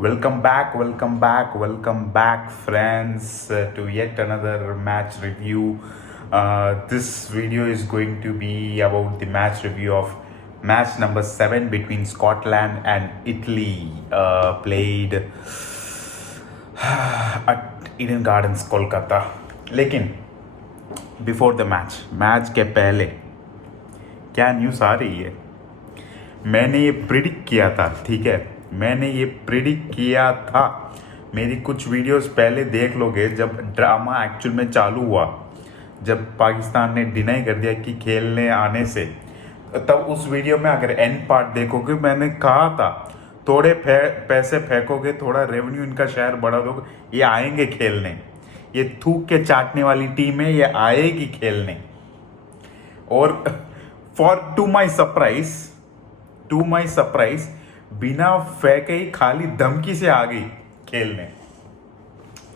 welcome back, friends, to yet another match review. This video is going to be about the match review of match number 7 between Scotland and Italy, played at Eden Gardens, Kolkata. लेकिन before the match के पहले क्या news आ रही है? मैंने ये predict किया था, ठीक है, मैंने ये प्रिडिक्ट किया था। मेरी कुछ वीडियोस पहले देख लोगे, जब ड्रामा एक्चुअल में चालू हुआ, जब पाकिस्तान ने डिनाई कर दिया कि खेलने आने से, तब उस वीडियो में अगर एंड पार्ट देखोगे, मैंने कहा था थोड़े पैसे फेंकोगे, थोड़ा रेवेन्यू इनका शेयर बढ़ा दोगे, ये आएंगे खेलने। ये थूक के चाटने वाली टीम है, ये आएगी खेलने। और टू माई सरप्राइज बिना फेंके ही खाली धमकी से आ गई खेलने।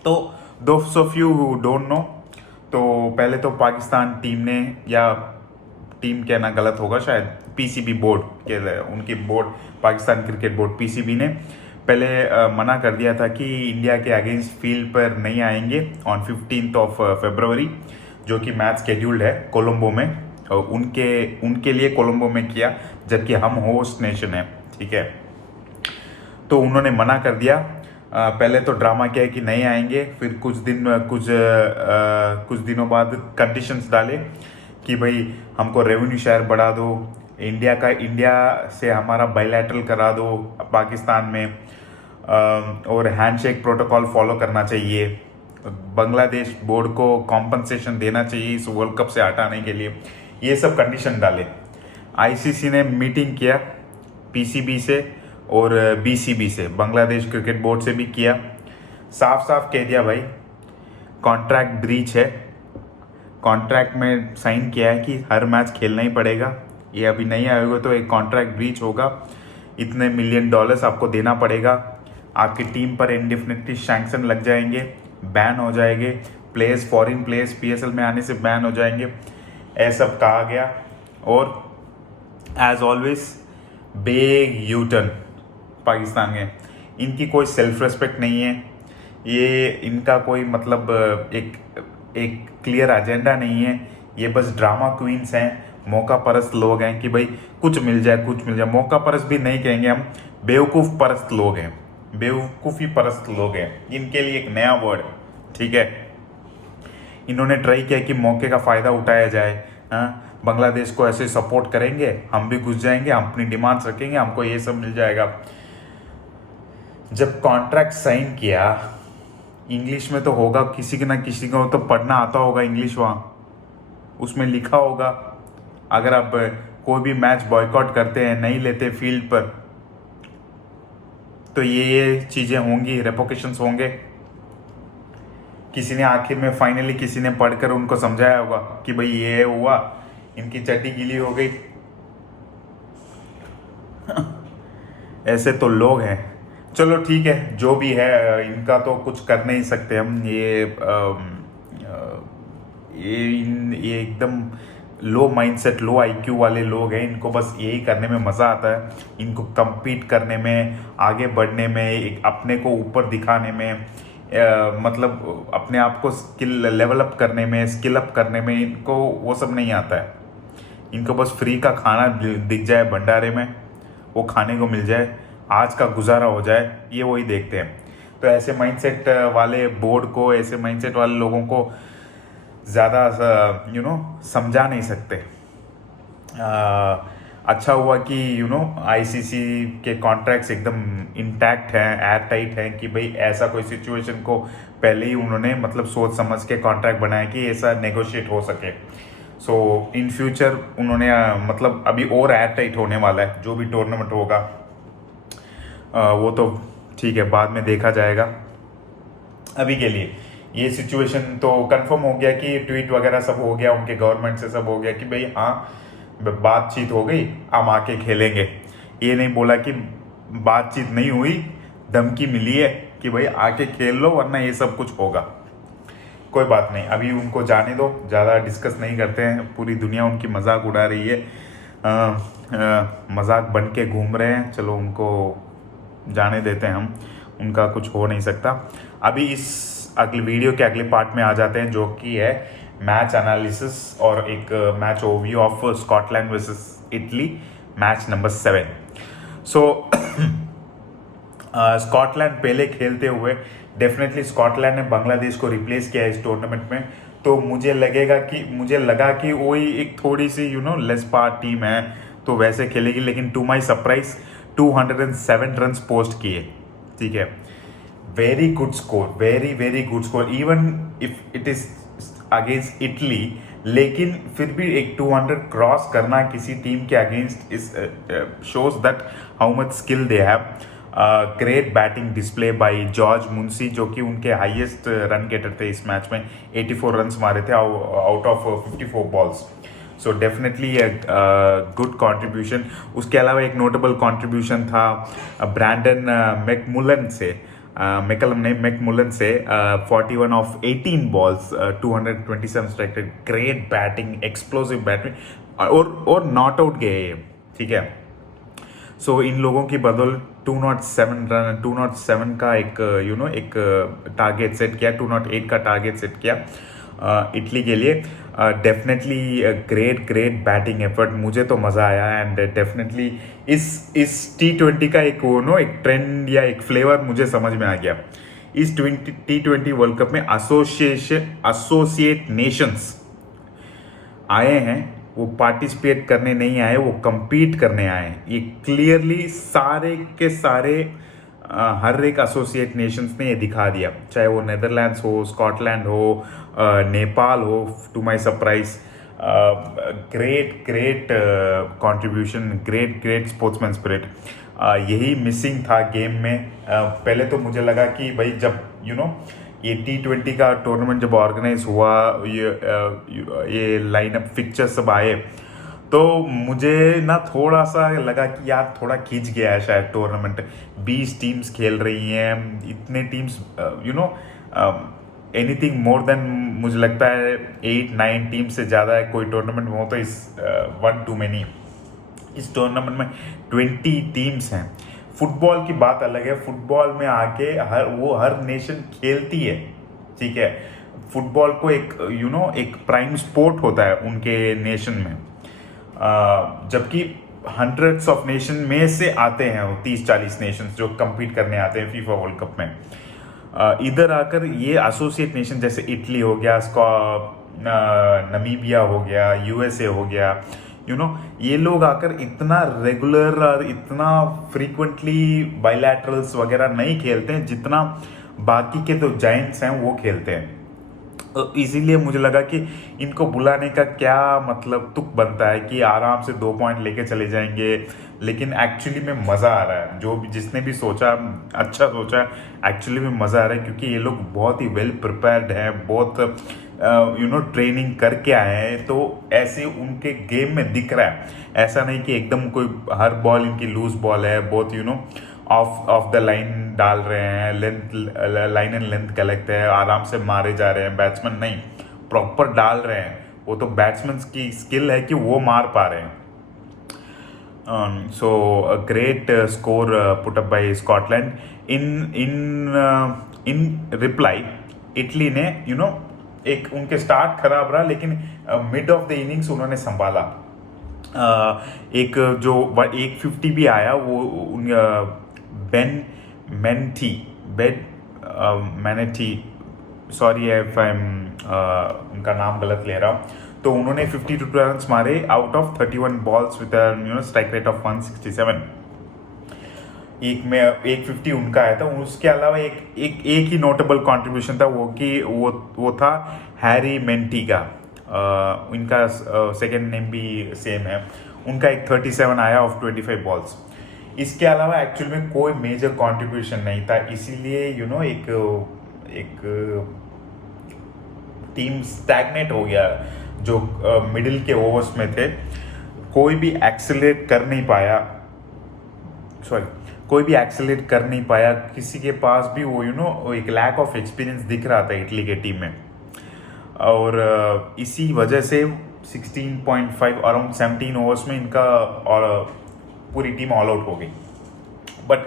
तो दोस्त of you who don't know, तो पहले तो पाकिस्तान टीम ने, या टीम कहना गलत होगा शायद, पीसीबी बोर्ड के, उनकी board, Pakistan cricket board PCB ने पहले मना कर दिया था कि इंडिया के अगेंस्ट फील्ड पर नहीं आएंगे ऑन 15 फरवरी, जो कि मैच शेड्यूल्ड है कोलंबो में। उनके लिए कोलंबो में किया, जबकि हम होस्ट नेशन है, ठीक है। तो उन्होंने मना कर दिया। पहले तो ड्रामा किया कि नहीं आएंगे, फिर कुछ दिनों बाद कंडीशंस डाले कि भाई हमको रेवेन्यू शेयर बढ़ा दो, इंडिया से हमारा बायलैटरल करा दो पाकिस्तान में, और हैंडशेक प्रोटोकॉल फॉलो करना चाहिए, बांग्लादेश बोर्ड को कॉम्पनसेशन देना चाहिए इस वर्ल्ड कप से हटाने के लिए। ये सब कंडीशन डाले। आईसीसी ने मीटिंग किया पीसीबी से और बीसीबी से, बांग्लादेश क्रिकेट बोर्ड से भी किया। साफ साफ कह दिया भाई कॉन्ट्रैक्ट ब्रीच है, कॉन्ट्रैक्ट में साइन किया है कि हर मैच खेलना ही पड़ेगा, ये अभी नहीं आएगा तो एक कॉन्ट्रैक्ट ब्रीच होगा, इतने $1 मिलियन आपको देना पड़ेगा, आपकी टीम पर इंडेफिनिटली सैंक्शन लग जाएंगे, बैन हो जाएंगे, प्लेयर्स, फॉरेन प्लेयर्स पीएसएल में आने से बैन हो जाएंगे, ऐसा सब कहा गया। और as always big U turn Pakistan में। इनकी कोई सेल्फ रिस्पेक्ट नहीं है, ये इनका कोई मतलब एक क्लियर एजेंडा नहीं है, ये बस ड्रामा क्वींस हैं, मौका परस्त लोग हैं कि भाई कुछ मिल जाए। मौका परस्त भी नहीं कहेंगे हम, बेवकूफ़ परस्त लोग हैं, बेवकूफ़ी परस्त लोग हैं, इनके लिए एक नया वर्ड, ठीक है। इन्होंने ट्राई किया कि मौके का फ़ायदा उठाया जाए, हाँ, बांग्लादेश को ऐसे सपोर्ट करेंगे, हम भी घुस जाएंगे, हम अपनी डिमांड्स रखेंगे, हमको ये सब मिल जाएगा। जब कॉन्ट्रैक्ट साइन किया, इंग्लिश में तो होगा, किसी के ना किसी को तो पढ़ना आता होगा इंग्लिश, वहाँ उसमें लिखा होगा अगर आप कोई भी मैच बॉयकॉट करते हैं, नहीं लेते फील्ड पर, तो ये चीज़ें होंगी, रेपोकेशंस होंगे। किसी ने आखिर में फाइनली किसी ने पढ़कर उनको समझाया होगा कि भाई ये हुआ, इनकी चड्डी गीली हो गई। ऐसे तो लोग हैं। चलो ठीक है, जो भी है, इनका तो कुछ कर नहीं सकते हम। ये एकदम लो माइंडसेट, लो आईक्यू वाले लोग हैं, इनको बस यही करने में मज़ा आता है, इनको compete करने में, आगे बढ़ने में, एक अपने को ऊपर दिखाने में, मतलब अपने आप को स्किल लेवल अप करने में, स्किल अप करने में, इनको वो सब नहीं आता है। इनको बस फ्री का खाना दिख जाए भंडारे में, वो खाने को मिल जाए, आज का गुजारा हो जाए, ये वही देखते हैं। तो ऐसे माइंडसेट वाले बोर्ड को, ऐसे माइंडसेट वाले लोगों को ज़्यादा समझा नहीं सकते। अच्छा हुआ कि आईसीसी के कॉन्ट्रैक्ट्स एकदम इंटैक्ट हैं, एयर टाइट हैं, कि भाई ऐसा कोई सिचुएशन को पहले ही उन्होंने मतलब सोच समझ के कॉन्ट्रैक्ट बनाया कि ऐसा नेगोशिएट हो सके। सो इन फ्यूचर उन्होंने मतलब अभी और एयर टाइट होने वाला है, जो भी टूर्नामेंट होगा, वो तो ठीक है, बाद में देखा जाएगा। अभी के लिए ये सिचुएशन तो कंफर्म हो गया कि ट्वीट वगैरह सब हो गया, उनके गवर्नमेंट से सब हो गया कि भाई हाँ बातचीत हो गई, हम आके खेलेंगे। ये नहीं बोला कि बातचीत नहीं हुई, धमकी मिली है कि भाई आके खेल लो वरना ये सब कुछ होगा। कोई बात नहीं, अभी उनको जाने दो, ज़्यादा डिस्कस नहीं करते हैं। पूरी दुनिया उनकी मजाक उड़ा रही है, मजाक बन के घूम रहे हैं, चलो उनको जाने देते हैं हम। उनका कुछ हो नहीं सकता। अभी इस अगले वीडियो के अगले पार्ट में आ जाते हैं, जो कि है मैच एनालिसिस और एक match overview of Scotland versus Italy, match number 7। So Scotland पहले खेलते हुए डेफिनेटली स्कॉटलैंड ने बांग्लादेश को रिप्लेस किया इस टूर्नामेंट में, तो मुझे लगा कि वही एक थोड़ी सी लेस पार टीम है तो वैसे खेलेगी, लेकिन to my surprise 207 runs post किए। ठीक है, very good score, very very good score, even if it is against Italy, लेकिन फिर भी एक 200 क्रॉस करना किसी टीम के against is shows that how much skill they have. Great batting display by George Munshi, जो कि उनके हाईएस्ट रन गेटर थे इस मैच में, 84 रन्स मारे थे out of 54 balls. So definitely good contribution. उसके अलावा एक नोटेबल कंट्रीब्यूशन था ब्रैंडन मैकमुलन से, मैकमुलन से 41 of 18 balls, 227 strike rate, great batting, explosive batting और नॉट आउट गए। ठीक है, सो इन लोगों की बदौलत 207 का एक एक टारगेट सेट किया, 208 का टारगेट सेट किया इटली के लिए। डेफिनेटली ग्रेट बैटिंग एफर्ट, मुझे तो मज़ा आया। एंड डेफिनेटली इस T20 का एक एक ट्रेंड या एक फ्लेवर मुझे समझ में आ गया। इस T20 वर्ल्ड कप में एसोसिएट नेशंस आए हैं, वो पार्टिसिपेट करने नहीं आए, वो compete करने आए हैं। ये क्लियरली सारे के सारे हर एक एसोसिएट नेशंस ने ये दिखा दिया, चाहे वो नेदरलैंड्स हो, स्कॉटलैंड हो, नेपाल हो। To my surprise great contribution, great sportsman spirit, यही मिसिंग था गेम में। पहले तो मुझे लगा कि भाई जब ये T20 का टूर्नामेंट जब ऑर्गेनाइज हुआ, ये लाइनअप फिक्चर सब आए, तो मुझे ना थोड़ा सा लगा कि यार थोड़ा खींच गया है शायद टूर्नामेंट। 20 टीम्स खेल रही हैं, इतने टीम्स एनीथिंग मोर देन, मुझे लगता है 8-9 टीम से ज़्यादा है कोई टूर्नामेंट में हो तो इस वन टू मैनी। इस टूर्नामेंट में 20 टीम्स हैं। फुटबॉल की बात अलग है, फुटबॉल में आके हर नेशन खेलती है। ठीक है, फुटबॉल को एक एक प्राइम स्पोर्ट होता है उनके नेशन में, जबकि हंड्रेड्स ऑफ नेशन में से आते हैं वो 30-40 नेशंस जो compete करने आते हैं फीफा वर्ल्ड कप में। इधर आकर ये एसोसिएट नेशन जैसे इटली हो गया, नमीबिया हो गया, USA हो गया, ये लोग आकर इतना रेगुलर और इतना फ्रीक्वेंटली बायलैटरल्स वगैरह नहीं खेलते हैं जितना बाकी के तो जायंट्स हैं वो खेलते हैं। इसीलिए मुझे लगा कि इनको बुलाने का क्या मतलब, तुक बनता है कि आराम से 2 पॉइंट लेके चले जाएंगे, लेकिन एक्चुअली में मज़ा आ रहा है। जो भी जिसने भी सोचा अच्छा सोचा, एक्चुअली में मज़ा आ रहा है, क्योंकि ये लोग बहुत ही वेल प्रिपेयर्ड हैं, बहुत ट्रेनिंग करके आए हैं, तो ऐसे उनके गेम में दिख रहा है। ऐसा नहीं कि एकदम कोई हर बॉल इनकी लूज बॉल है, बहुत ऑफ द लाइन डाल रहे हैं, लाइन एंड लेंथ गलत है, आराम से मारे जा रहे हैं बैट्समैन, नहीं, प्रॉपर डाल रहे हैं। वो तो बैट्समैन की स्किल है कि वो मार पा रहे हैं। So great score put up by Scotland. In reply Italy ने एक उनके स्टार्ट खराब रहा, लेकिन मिड ऑफ द इनिंग्स उन्होंने संभाला। एक 50 भी आया, वो Ben Manetti, sorry if I am उनका नाम गलत ले रहा हूँ, तो उन्होंने 52 रन्स मारे out of 31 balls with strike rate of 167। एक 50 उनका आया था। उसके अलावा एक ही नोटेबल कंट्रीब्यूशन था, वो था हैरी मेंटी का। इनका सेकेंड नेम भी सेम है। उनका एक 37 आया ऑफ 25 बॉल्स। इसके अलावा एक्चुअल में कोई मेजर कंट्रीब्यूशन नहीं था, इसीलिए एक टीम स्टैग्नेट हो गया जो मिडिल के ओवर्स में थे। कोई भी एक्सेलरेट कर नहीं पाया, किसी के पास भी वो एक लैक ऑफ एक्सपीरियंस दिख रहा था इटली के टीम में। और इसी वजह से 16.5 अराउंड 17 ओवर्स में इनका और पूरी टीम ऑल आउट हो गई। But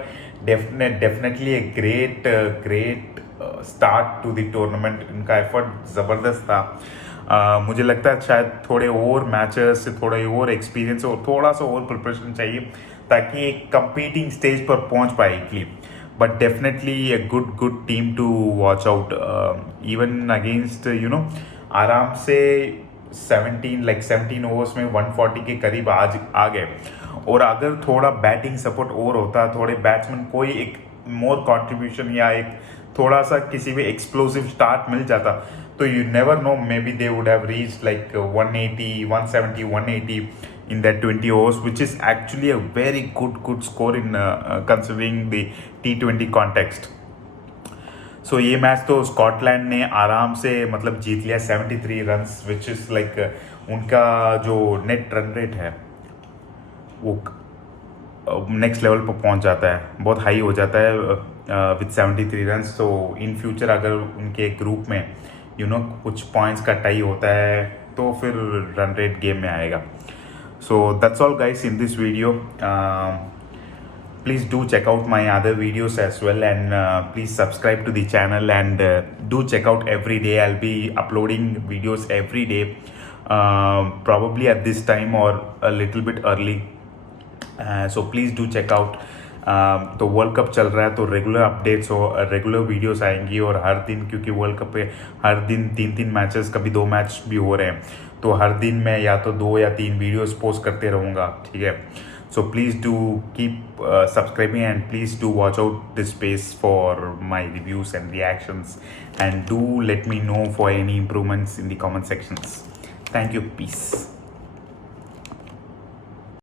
definitely a great start to the tournament. इनका एफर्ट ज़बरदस्त था। मुझे लगता है शायद थोड़े और मैचेस से थोड़ा और एक्सपीरियंस और थोड़ा सा और प्रिपरेशन चाहिए ताकि एक कंपीटिंग स्टेज पर पहुंच पाए Italy. But definitely a good team to watch out, even against आराम से 17 ओवर्स में 140 के करीब आज आ गए। और अगर थोड़ा बैटिंग सपोर्ट और होता, थोड़े बैट्समैन कोई एक मोर कंट्रीब्यूशन या एक थोड़ा सा किसी भी एक्सप्लोसिव स्टार्ट मिल जाता, तो you never know, may be they would have reached like 180 170 180 in that 20 overs, which is actually a very good score in considering the T20 context. सो ये मैच तो स्कॉटलैंड ने आराम से मतलब जीत लिया 73 रन्स, विच इज़ लाइक उनका जो net run rate है वो नेक्स्ट लेवल पर पहुंच जाता है, बहुत हाई हो जाता है विथ 73 रन्स। तो इन फ्यूचर अगर उनके ग्रुप में कुछ पॉइंट्स का टाई होता है तो फिर रन रेट गेम में आएगा। So that's all guys in this video. Please do check out my other videos as well, and please subscribe to the channel, and do check out every day. I'll be uploading videos every day, probably at this time or a little bit early. So please do check out. तो world cup चल रहा है तो regular updates हो, regular videos आएंगी, और हर दिन, क्योंकि वर्ल्ड कप पे हर दिन 3 मैचेस, कभी 2 मैच भी हो रहे हैं, तो हर दिन मैं या तो 2 या 3 वीडियोस पोस्ट करते रहूँगा, ठीक है। So please do keep subscribing, and please do watch out this space for my reviews and reactions, and do let me know for any improvements in the comment sections. Thank you, piece.